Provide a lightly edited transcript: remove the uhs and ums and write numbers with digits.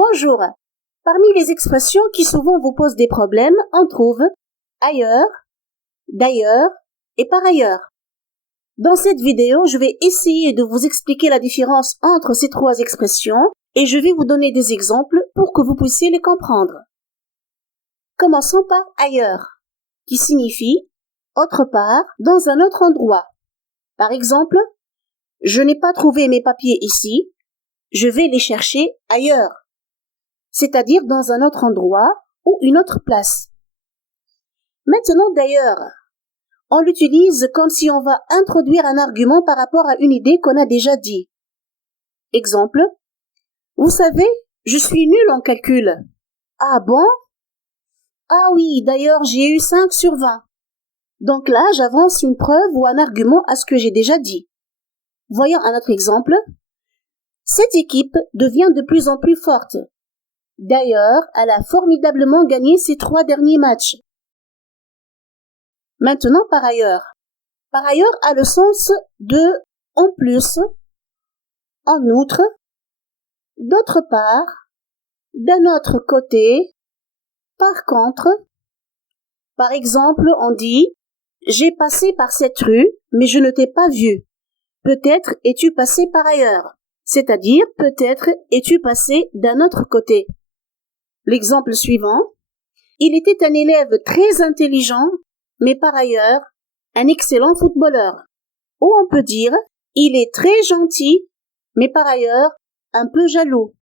Bonjour. Parmi les expressions qui souvent vous posent des problèmes, on trouve ailleurs, d'ailleurs et par ailleurs. Dans cette vidéo, je vais essayer de vous expliquer la différence entre ces trois expressions et je vais vous donner des exemples pour que vous puissiez les comprendre. Commençons par ailleurs, qui signifie autre part, dans un autre endroit. Par exemple, je n'ai pas trouvé mes papiers ici, je vais les chercher ailleurs, c'est-à-dire dans un autre endroit ou une autre place. Maintenant d'ailleurs, on l'utilise comme si on va introduire un argument par rapport à une idée qu'on a déjà dit. Exemple, vous savez, je suis nul en calcul. Ah bon? Ah oui, d'ailleurs j'ai eu 5 sur 20. Donc là, j'avance une preuve ou un argument à ce que j'ai déjà dit. Voyons un autre exemple. Cette équipe devient de plus en plus forte. D'ailleurs, elle a formidablement gagné ses 3 derniers matchs. Maintenant, par ailleurs. Par ailleurs a le sens de en plus, en outre, d'autre part, d'un autre côté, par contre. Par exemple, on dit « J'ai passé par cette rue, mais je ne t'ai pas vu. Peut-être es-tu passé par ailleurs. » C'est-à-dire, peut-être es-tu passé d'un autre côté. L'exemple suivant. Il était un élève très intelligent, mais par ailleurs, un excellent footballeur. Ou on peut dire, il est très gentil, mais par ailleurs, un peu jaloux.